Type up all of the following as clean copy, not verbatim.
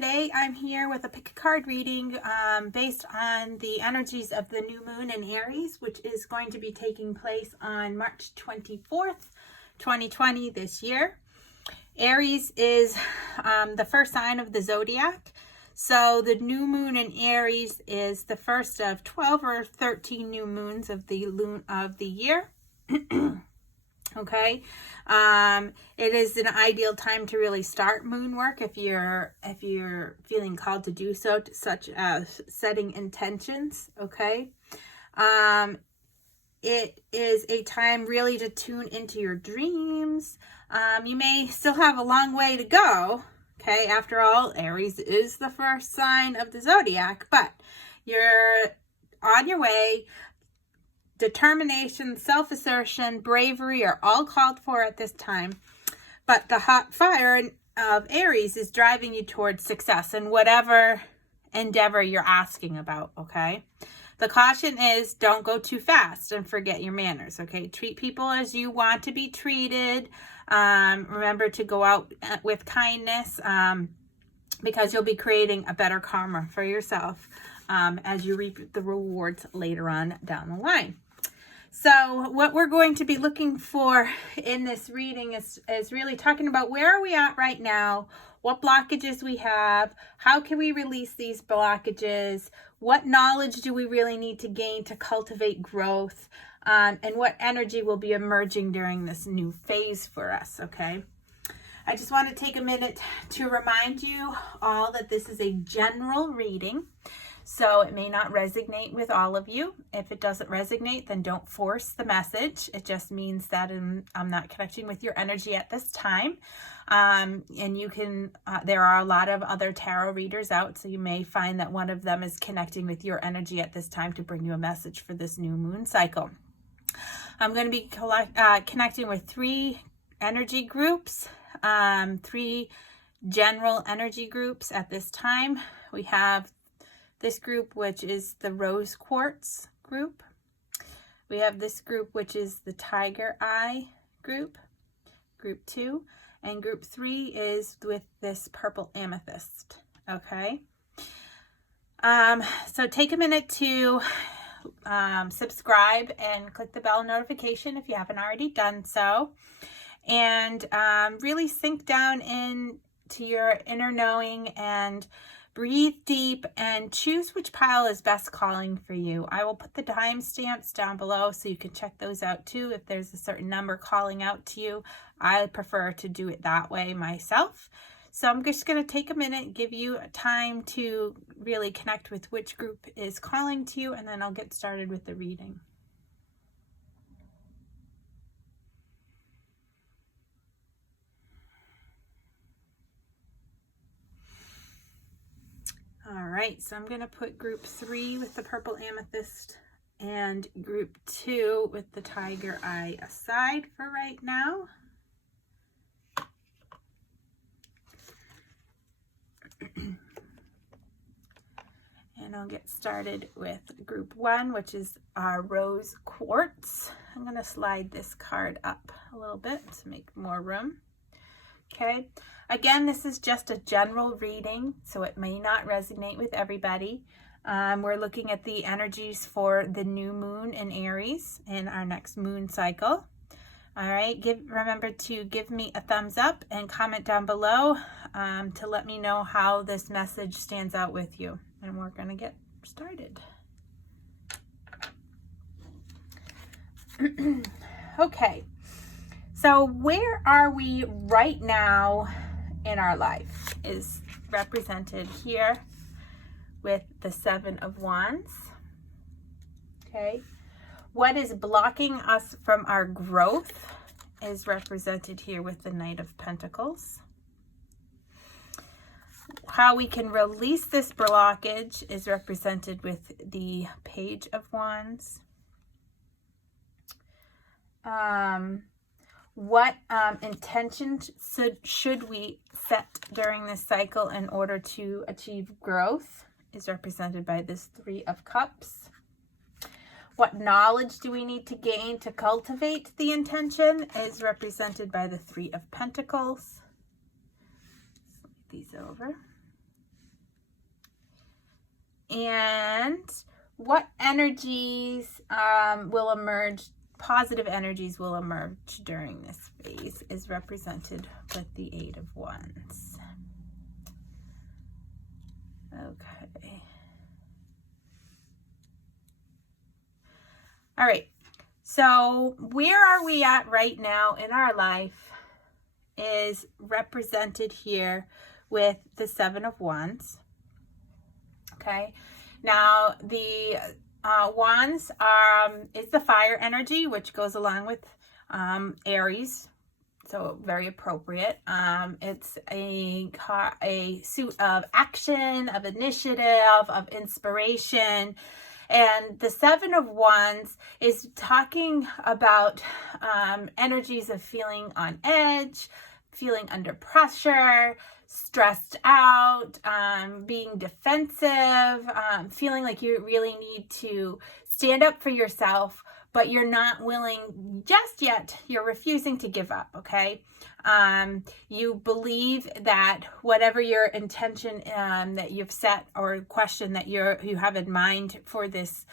today I'm here with a pick a card reading based on the energies of the new moon in Aries, which is going to be taking place on March 24th, 2020 this year. Aries is the first sign of the zodiac. So the new moon in Aries is the first of 12 or 13 new moons of the year. Okay. It is an ideal time to really start moon work if you're feeling called to do so, such as setting intentions. Okay. It is a time really to tune into your dreams. You may still have a long way to go. Okay. After all, Aries is the first sign of the zodiac, but you're on your way. Determination, self-assertion, bravery are all called for at this time. But the hot fire of Aries is driving you towards success in whatever endeavor you're asking about, okay? The caution is don't go too fast and forget your manners, okay? Treat people as you want to be treated. Remember to go out with kindness because you'll be creating a better karma for yourself as you reap the rewards later on down the line. So what we're going to be looking for in this reading is really talking about where are we at right now, what blockages we have, how can we release these blockages, what knowledge do we really need to gain to cultivate growth, and what energy will be emerging during this new phase for us, okay? I just want to take a minute to remind you all that this is a general reading. So it may not resonate with all of you. If it doesn't resonate, then don't force the message. It just means that I'm not connecting with your energy at this time. And you can, there are a lot of other tarot readers out, so you may find that one of them is connecting with your energy at this time to bring you a message for this new moon cycle. I'm going to be connecting with three energy groups, three general energy groups at this time. We have this group, which is the rose quartz group. We have this group, which is the tiger eye group, group 2, and group 3 is with this purple amethyst. Okay. So take a minute to subscribe and click the bell notification if you haven't already done so, and really sink down into your inner knowing and breathe deep and choose which pile is best calling for you. I will put the timestamps down below so you can check those out too. If there's a certain number calling out to you, I prefer to do it that way myself. So I'm just going to take a minute, give you time to really connect with which group is calling to you, and then I'll get started with the reading. All right, so I'm going to put group 3 with the purple amethyst and group 2 with the tiger eye aside for right now. And I'll get started with group 1, which is our rose quartz. I'm going to slide this card up a little bit to make more room. Okay. Again, this is just a general reading, so it may not resonate with everybody. We're looking at the energies for the new moon in Aries in our next moon cycle. All right, remember to give me a thumbs up and comment down below to let me know how this message stands out with you. And we're going to get started. Okay. So where are we right now in our life is represented here with the 7 of Wands. Okay. What is blocking us from our growth is represented here with the Knight of Pentacles. How we can release this blockage is represented with the Page of Wands. What intentions should we set during this cycle in order to achieve growth is represented by this 3 of Cups. What knowledge do we need to gain to cultivate the intention is represented by the 3 of Pentacles. Slide these over. And what energies will emerge, positive energies will emerge during this phase is represented with the 8 of Wands. Okay. All right. So where are we at right now in our life is represented here with the 7 of Wands. Okay. Now the Wands is the fire energy, which goes along with Aries. So very appropriate. It's a suit of action, of initiative, of inspiration. And the 7 of Wands is talking about energies of feeling on edge, feeling under pressure, stressed out, being defensive, feeling like you really need to stand up for yourself, but you're not willing just yet. You're refusing to give up, okay? You believe that whatever your intention that you've set or question that you have in mind for this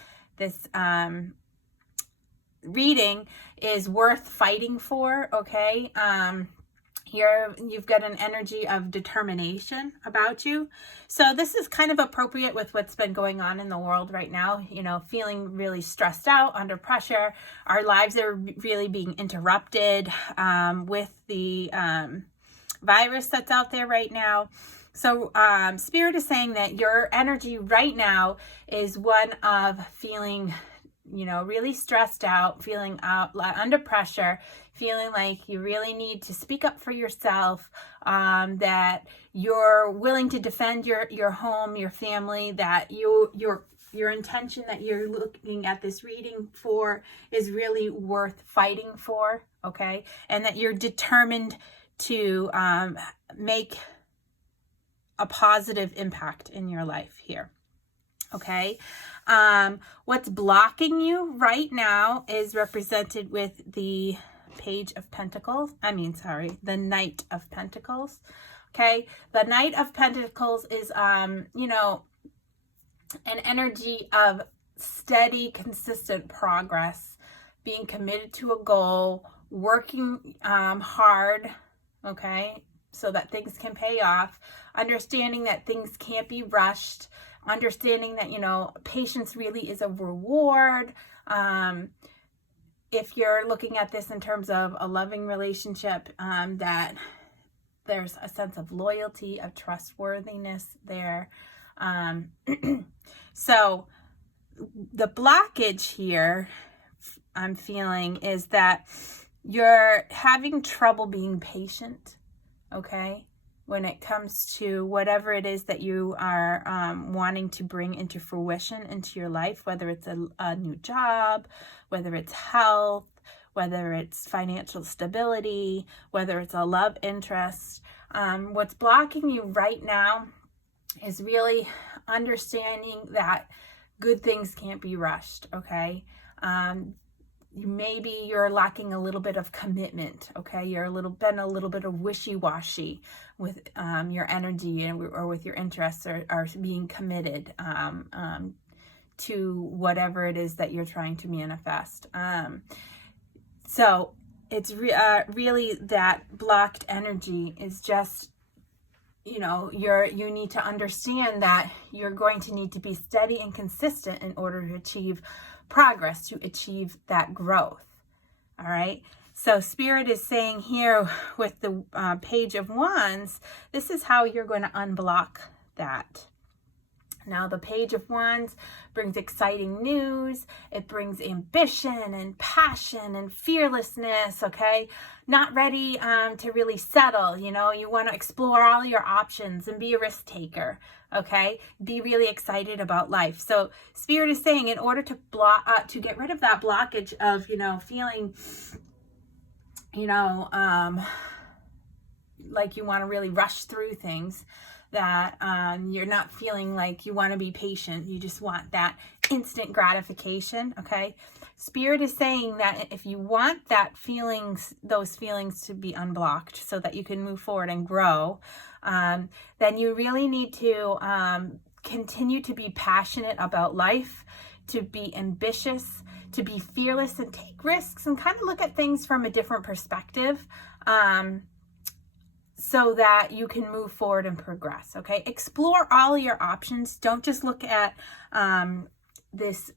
reading is worth fighting for, okay? You've got an energy of determination about you. So this is kind of appropriate with what's been going on in the world right now, you know, feeling really stressed out, under pressure. Our lives are really being interrupted with the virus that's out there right now. So Spirit is saying that your energy right now is one of feeling, you know, really stressed out, feeling under pressure, feeling like you really need to speak up for yourself, that you're willing to defend your home, your family, that your intention that you're looking at this reading for is really worth fighting for, okay? And that you're determined to make a positive impact in your life here. Okay. What's blocking you right now is represented with the Page of Pentacles. The Knight of Pentacles. Okay. The Knight of Pentacles is, you know, an energy of steady, consistent progress, being committed to a goal, working hard. Okay. So that things can pay off, understanding that things can't be rushed, understanding that, you know, patience really is a reward. If you're looking at this in terms of a loving relationship, that there's a sense of loyalty, of trustworthiness there. So the blockage here I'm feeling is that you're having trouble being patient, okay? When it comes to whatever it is that you are wanting to bring into fruition into your life, whether it's a new job, whether it's health, whether it's financial stability, whether it's a love interest. What's blocking you right now is really understanding that good things can't be rushed, okay? Maybe you're lacking a little bit of commitment, okay? You're been a little bit of wishy-washy with your energy or with your interests or being committed to whatever it is that you're trying to manifest. So it's really that blocked energy is just, you know, you need to understand that you're going to need to be steady and consistent in order to achieve progress, to achieve that growth. All right. So Spirit is saying here with the Page of Wands, this is how you're going to unblock that. Now, the Page of Wands brings exciting news. It brings ambition and passion and fearlessness, okay? Not ready to really settle, you know? You want to explore all your options and be a risk taker, okay? Be really excited about life. So Spirit is saying in order to get rid of that blockage of, you know, feeling, you know, like you want to really rush through things, that you're not feeling like you want to be patient. You just want that instant gratification, okay? Spirit is saying that if you want those feelings to be unblocked so that you can move forward and grow, then you really need to continue to be passionate about life, to be ambitious, to be fearless and take risks and kind of look at things from a different perspective, so that you can move forward and progress. Okay, explore all your options. Don't just look at this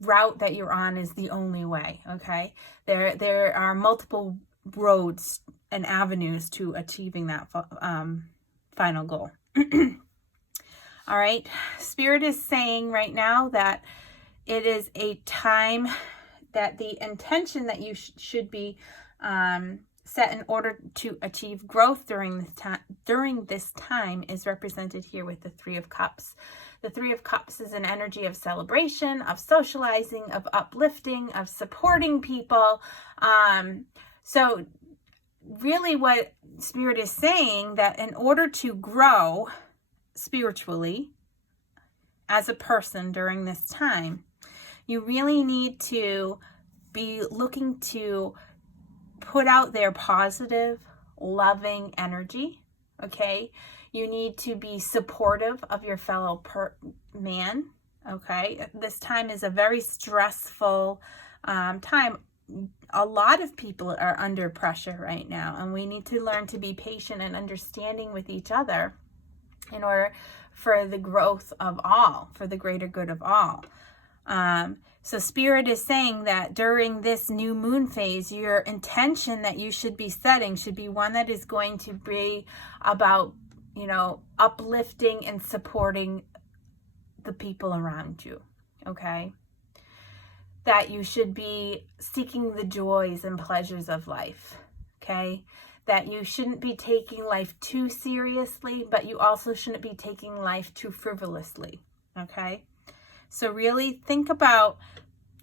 route that you're on is the only way. Okay, there are multiple roads and avenues to achieving that final goal. All right, Spirit is saying right now that it is a time that the intention that you should be set in order to achieve growth during this time is represented here with the Three of Cups. The Three of Cups is an energy of celebration, of socializing, of uplifting, of supporting people. So really what Spirit is saying, that in order to grow spiritually as a person during this time, you really need to be looking to put out their positive, loving energy, okay? You need to be supportive of your fellow man, okay? This time is a very stressful time. A lot of people are under pressure right now, and we need to learn to be patient and understanding with each other in order for the growth of all, for the greater good of all. So Spirit is saying that during this new moon phase, your intention that you should be setting should be one that is going to be about, uplifting and supporting the people around you, okay? That you should be seeking the joys and pleasures of life, okay? That you shouldn't be taking life too seriously, but you also shouldn't be taking life too frivolously, okay? So really think about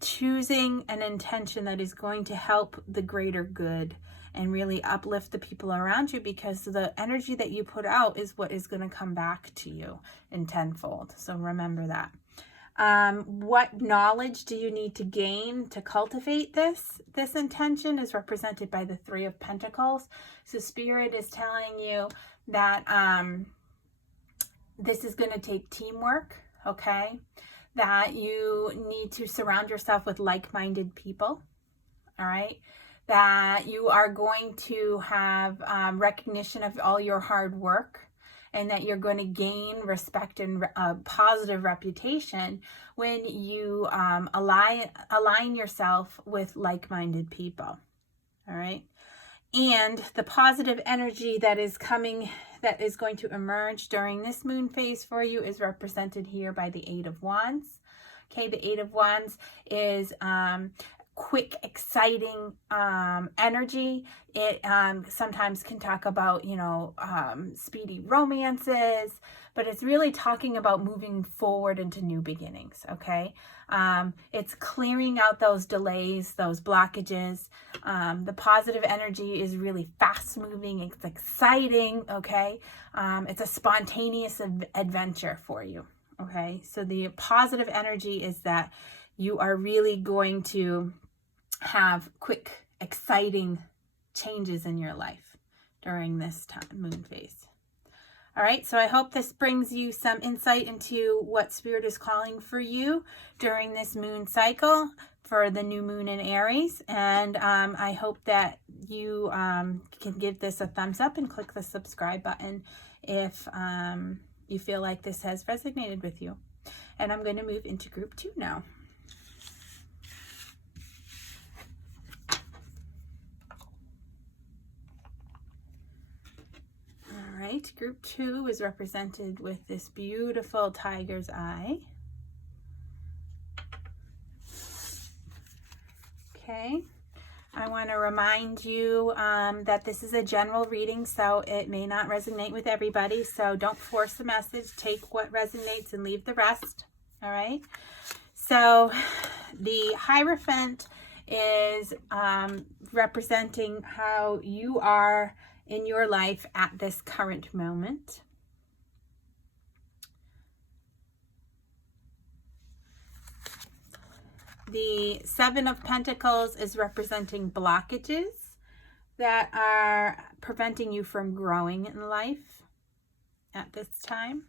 choosing an intention that is going to help the greater good and really uplift the people around you, because the energy that you put out is what is going to come back to you in tenfold. So remember that. What knowledge do you need to gain to cultivate this? This intention is represented by the Three of Pentacles. So Spirit is telling you that this is going to take teamwork, okay? That you need to surround yourself with like-minded people, all right? That you are going to have recognition of all your hard work, and that you're going to gain respect and a positive reputation when you align yourself with like-minded people, all right? And the positive energy that is coming, that is going to emerge during this moon phase for you, is represented here by the Eight of Wands. Okay, the Eight of Wands is quick, exciting energy. It sometimes can talk about, speedy romances, but it's really talking about moving forward into new beginnings, okay? It's clearing out those delays, those blockages. The positive energy is really fast moving. It's exciting, okay? It's a spontaneous adventure for you, okay? So the positive energy is that you are really going to have quick, exciting changes in your life during this time, moon phase. All right, so I hope this brings you some insight into what Spirit is calling for you during this moon cycle for the new moon in Aries. And I hope that you can give this a thumbs up and click the subscribe button if you feel like this has resonated with you. And I'm going to move into group 2 now. All right, group 2 is represented with this beautiful tiger's eye. Okay, I want to remind you that this is a general reading, so it may not resonate with everybody. So don't force the message. Take what resonates and leave the rest. All right. So the Hierophant is representing how you are in your life at this current moment. The Seven of Pentacles is representing blockages that are preventing you from growing in life at this time.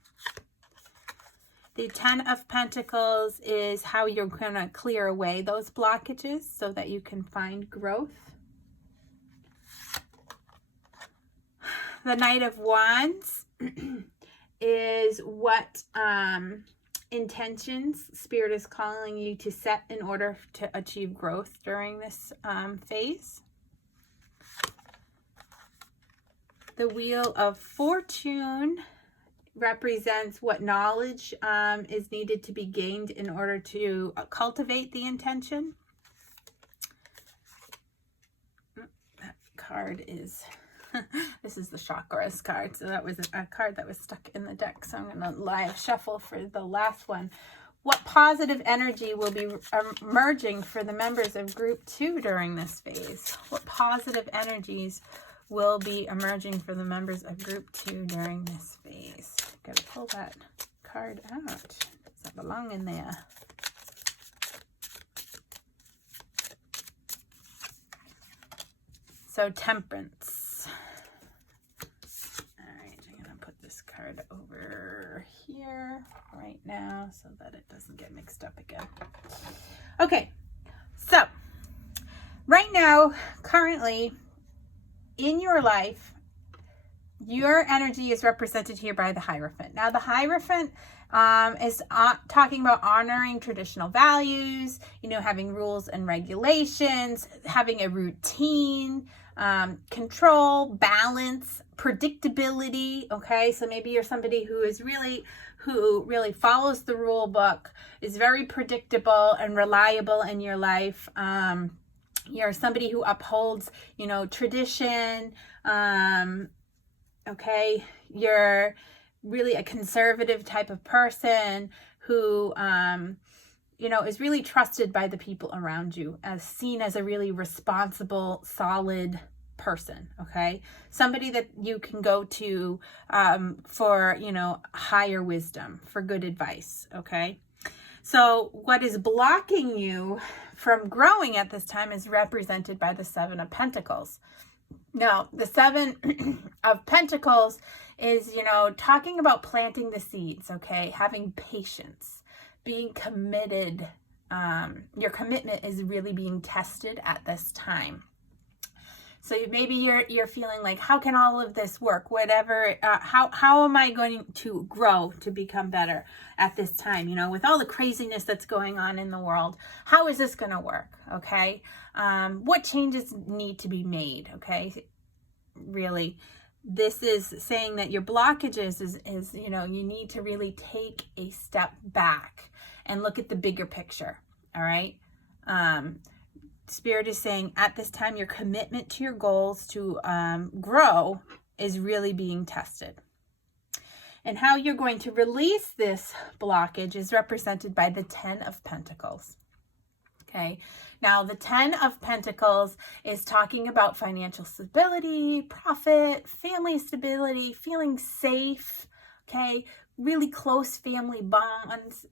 The Ten of Pentacles is how you're going to clear away those blockages so that you can find growth. The Knight of Wands is what intentions Spirit is calling you to set in order to achieve growth during this phase. The Wheel of Fortune represents what knowledge is needed to be gained in order to cultivate the intention. That card is, this is the chakras card. So that was a card that was stuck in the deck. So I'm going to live shuffle for the last one. What positive energy will be emerging for the members of Group 2 during this phase? What positive energies will be emerging for the members of Group 2 during this phase? Gotta pull that card out. Does that belong in there? So Temperance. All right, I'm gonna put this card over here right now so that it doesn't get mixed up again. Okay, so right now, currently, in your life, your energy is represented here by the Hierophant. Now, the Hierophant is talking about honoring traditional values, you know, having rules and regulations, having a routine, control, balance, predictability. Okay, so maybe you're somebody who really follows the rule book, is very predictable and reliable in your life. You're somebody who upholds, you know, tradition. Okay, you're really a conservative type of person who, you know, is really trusted by the people around you, as seen as a really responsible, solid person. Okay, somebody that you can go to for, you know, higher wisdom, for good advice. Okay. So what is blocking you from growing at this time is represented by the Seven of Pentacles. Now, the Seven of Pentacles is, you know, talking about planting the seeds, okay? Having patience, being committed. Your commitment is really being tested at this time. So maybe you're feeling like, how can all of this work? Whatever, how am I going to grow to become better at this time? You know, with all the craziness that's going on in the world, how is this going to work? Okay. What changes need to be made? Okay. Really, this is saying that your blockages is, you know, you need to really take a step back and look at the bigger picture. All right. Spirit is saying at this time, your commitment to your goals to grow is really being tested. And how you're going to release this blockage is represented by the Ten of Pentacles. Okay. Now, the Ten of Pentacles is talking about financial stability, profit, family stability, feeling safe. Okay. Really close family bonds.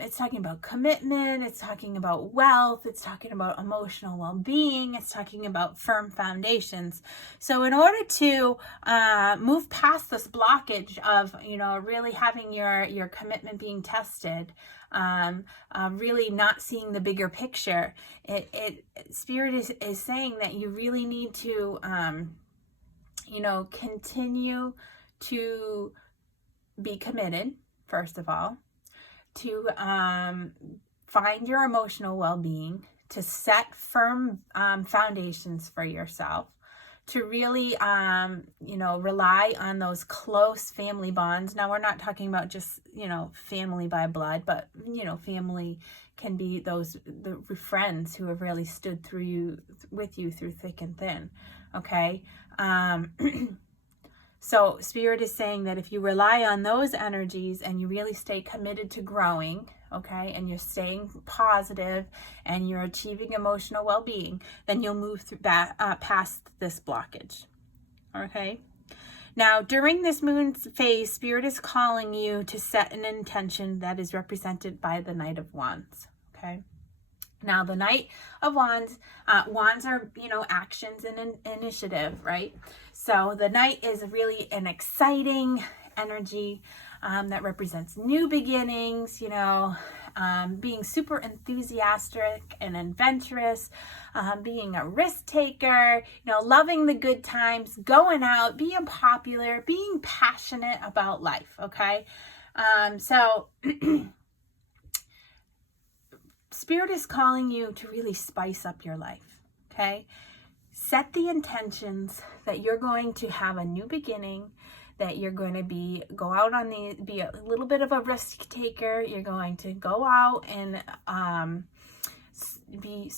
It's talking about commitment. It's talking about wealth. It's talking about emotional well-being. It's talking about firm foundations. So in order to move past this blockage of, you know, really having your commitment being tested, really not seeing the bigger picture, Spirit is saying that you really need to, you know, continue to be committed, first of all, to find your emotional well-being, to set firm foundations for yourself, to really, you know, rely on those close family bonds. Now, we're not talking about just, you know, family by blood, but, you know, family can be the friends who have really stood with you through thick and thin. Okay. So Spirit is saying that if you rely on those energies and you really stay committed to growing, okay, and you're staying positive and you're achieving emotional well-being, then you'll move through past this blockage, okay? Now, during this moon phase, Spirit is calling you to set an intention that is represented by the Knight of Wands, okay? Now, the Knight of Wands, wands are, you know, actions and initiative, right? So the Knight is really an exciting energy. that represents new beginnings, being super enthusiastic and adventurous, being a risk taker, loving the good times, going out, being popular, being passionate about life, okay? So Spirit is calling you to really spice up your life, okay? Set the intentions that you're going to have a new beginning, that you're going to be a little bit of a risk taker. You're going to go out and be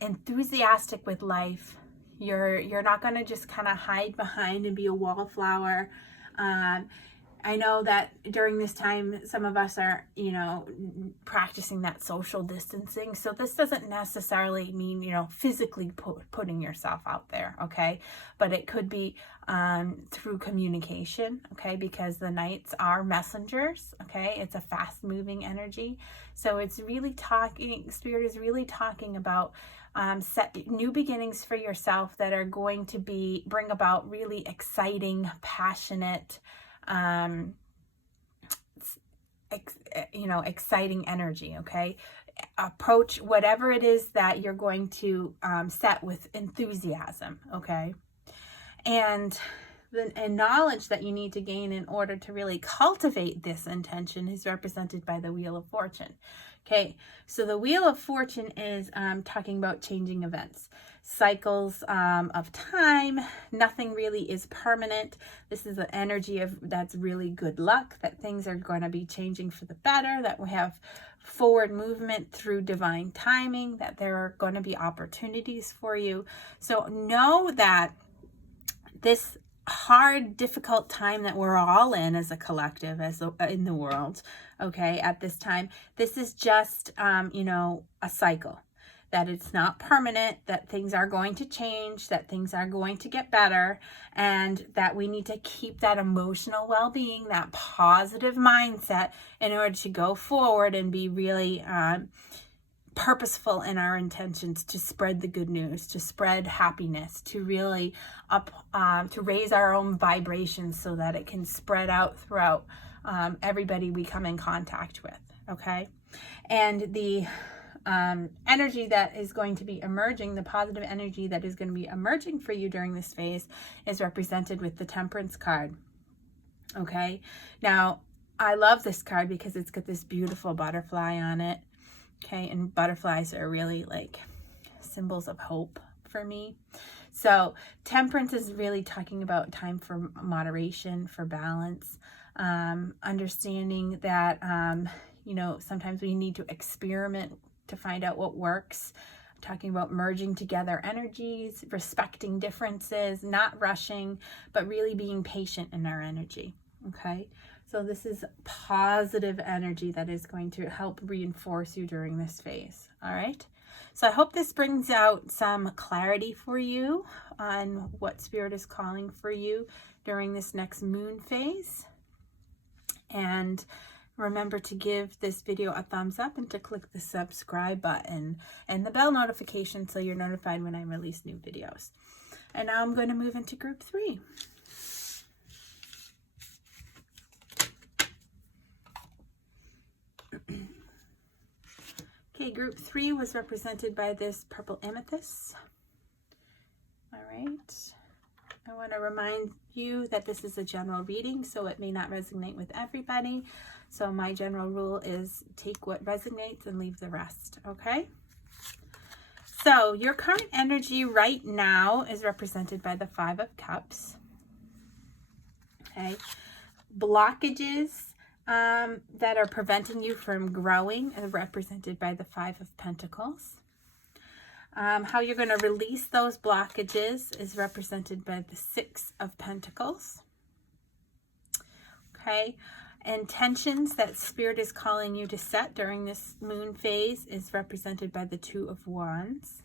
enthusiastic with life. You're not going to just kind of hide behind and be a wallflower. I know that during this time, some of us are, practicing that social distancing. So this doesn't necessarily mean, physically putting yourself out there, okay? But it could be through communication, okay? Because the nights are messengers, okay? It's a fast-moving energy. So it's really Spirit is really talking about set new beginnings for yourself that are going to bring about really exciting, passionate, exciting energy, okay? Approach whatever it is that you're going to set with enthusiasm, okay? And the knowledge that you need to gain in order to really cultivate this intention is represented by the Wheel of Fortune. Okay, so the Wheel of Fortune is talking about changing events, cycles of time. Nothing really is permanent. This is the energy that's really good luck, that things are going to be changing for the better, that we have forward movement through divine timing, that there are going to be opportunities for you. So know that this hard, difficult time that we're all in as a collective, in the world, okay, at this time, this is just, a cycle, that it's not permanent, that things are going to change, that things are going to get better, and that we need to keep that emotional well-being, that positive mindset in order to go forward and be really purposeful in our intentions to spread the good news, to spread happiness, to really to raise our own vibrations so that it can spread out throughout everybody we come in contact with, okay? And the energy that is going to be emerging, the positive energy that is going to be emerging for you during this phase is represented with the Temperance card, okay? Now, I love this card because it's got this beautiful butterfly on it. Okay, and butterflies are really like symbols of hope for me. So Temperance is really talking about time for moderation, for balance, understanding that, sometimes we need to experiment to find out what works. Talking about merging together energies, respecting differences, not rushing, but really being patient in our energy, okay? So this is positive energy that is going to help reinforce you during this phase, all right? So I hope this brings out some clarity for you on what Spirit is calling for you during this next moon phase. And remember to give this video a thumbs up and to click the subscribe button and the bell notification so you're notified when I release new videos. And now I'm going to move into group 3. Okay, group 3 was represented by this purple amethyst. All right. I want to remind you that this is a general reading, so it may not resonate with everybody. So my general rule is take what resonates and leave the rest, okay? So your current energy right now is represented by the 5 of Cups. Okay. Blockages that are preventing you from growing are represented by the 5 of Pentacles. How you're going to release those blockages is represented by the 6 of Pentacles. Okay. Intentions that Spirit is calling you to set during this moon phase is represented by the 2 of Wands.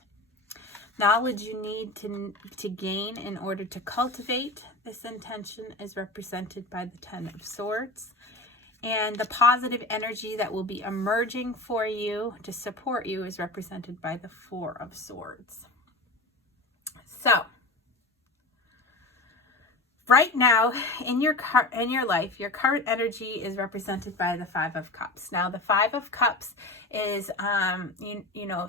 Knowledge you need to gain in order to cultivate this intention is represented by the 10 of Swords. And the positive energy that will be emerging for you to support you is represented by the 4 of Swords. So, right now in your life, your current energy is represented by the Five of Cups. Now, the Five of Cups is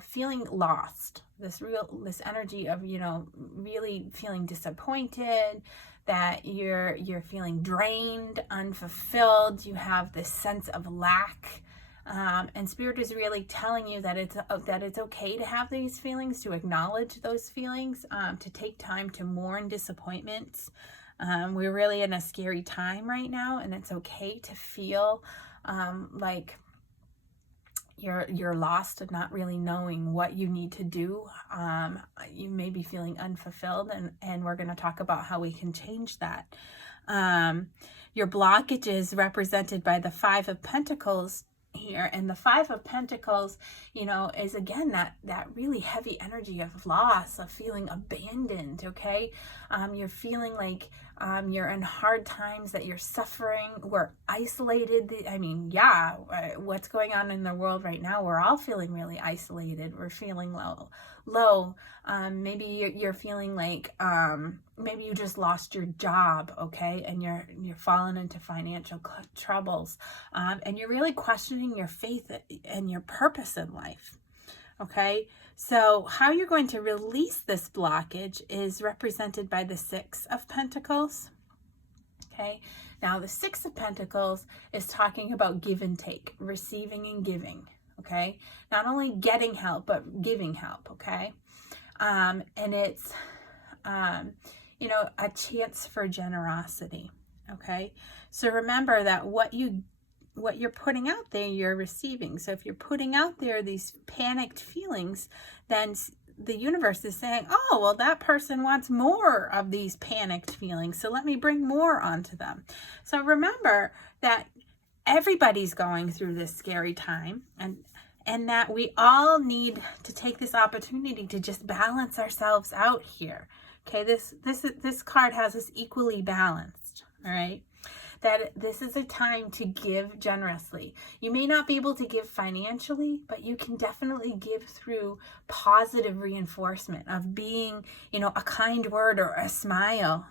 feeling lost. This energy of really feeling disappointed, that you're feeling drained, unfulfilled. You have this sense of lack. And Spirit is really telling you that it's okay to have these feelings, to acknowledge those feelings, to take time to mourn disappointments. We're really in a scary time right now, and it's okay to feel like you're lost and not really knowing what you need to do. You may be feeling unfulfilled, and we're going to talk about how we can change that. Your blockage is represented by the Five of Pentacles here, and the Five of Pentacles, is again that really heavy energy of loss, of feeling abandoned. Okay, you're feeling like you're in hard times, that you're suffering, we're isolated. What's going on in the world right now, we're all feeling really isolated. We're feeling low. Maybe you're feeling like maybe you just lost your job, okay, and you're falling into financial troubles, and you're really questioning your faith and your purpose in life. Okay, so how you're going to release this blockage is represented by the Six of Pentacles. Okay, now the Six of Pentacles is talking about give and take, receiving and giving. Okay, not only getting help, but giving help. Okay, and it's a chance for generosity. Okay, so remember that what you're putting out there, you're receiving. So if you're putting out there these panicked feelings, then the universe is saying, oh, well, that person wants more of these panicked feelings, so let me bring more onto them. So remember that everybody's going through this scary time, and that we all need to take this opportunity to just balance ourselves out here. Okay, this card has us equally balanced. All right, that this is a time to give generously. You may not be able to give financially, but you can definitely give through positive reinforcement of being, a kind word or a smile.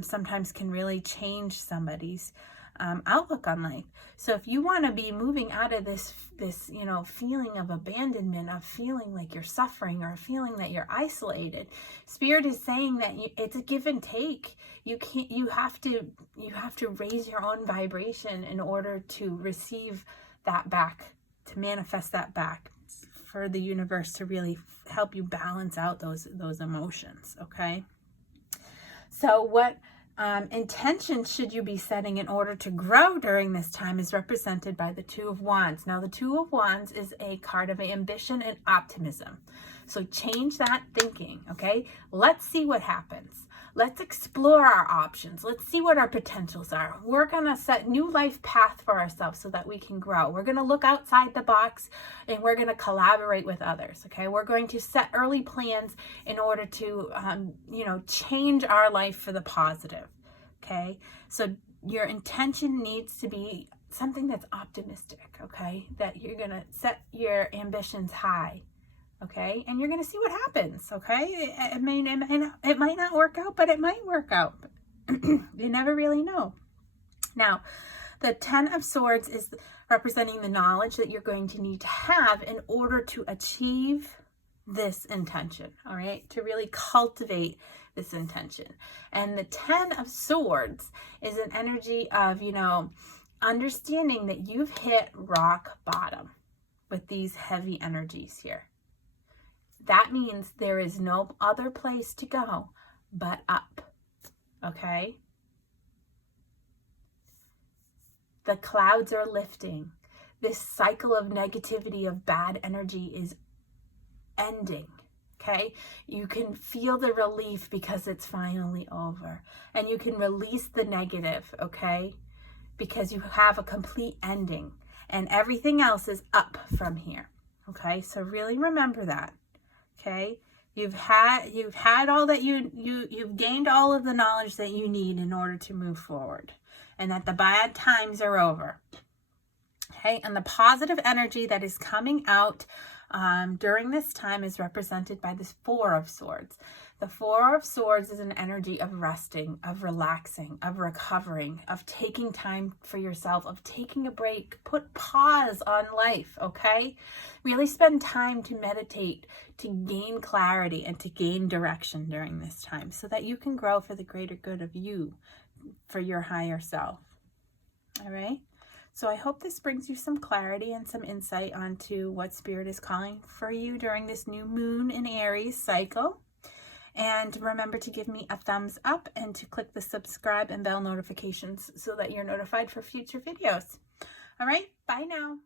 Sometimes can really change somebody's outlook on life. So if you want to be moving out of this feeling of abandonment, of feeling like you're suffering, or feeling that you're isolated, Spirit is saying that it's a give and take. You have to raise your own vibration in order to receive that back, to manifest that back, for the universe to really help you balance out those emotions. Okay, so what intention should you be setting in order to grow during this time is represented by the Two of Wands. Now, the Two of Wands is a card of ambition and optimism. So change that thinking, okay? Let's see what happens. Let's explore our options. Let's see what our potentials are. We're going to set new life path for ourselves so that we can grow. We're going to look outside the box, and we're going to collaborate with others, okay? We're going to set early plans in order to, change our life for the positive, okay? So your intention needs to be something that's optimistic, okay? That you're going to set your ambitions high. Okay, and you're going to see what happens. Okay, it might not work out, but it might work out. You never really know. Now, the Ten of Swords is representing the knowledge that you're going to need to have in order to achieve this intention. All right, to really cultivate this intention. And the Ten of Swords is an energy of, understanding that you've hit rock bottom with these heavy energies here. That means there is no other place to go but up, okay? The clouds are lifting. This cycle of negativity, of bad energy is ending, okay? You can feel the relief because it's finally over. And you can release the negative, okay? Because you have a complete ending. And everything else is up from here, okay? So really remember that. Okay, you've had all that you've gained all of the knowledge that you need in order to move forward, and that the bad times are over. Okay, and the positive energy that is coming out during this time is represented by this Four of Swords. The Four of Swords is an energy of resting, of relaxing, of recovering, of taking time for yourself, of taking a break. Put pause on life, okay? Really spend time to meditate, to gain clarity, and to gain direction during this time so that you can grow for the greater good of you, for your higher self. All right? So I hope this brings you some clarity and some insight onto what Spirit is calling for you during this new Moon in Aries cycle. And remember to give me a thumbs up and to click the subscribe and bell notifications so that you're notified for future videos. All right, bye now.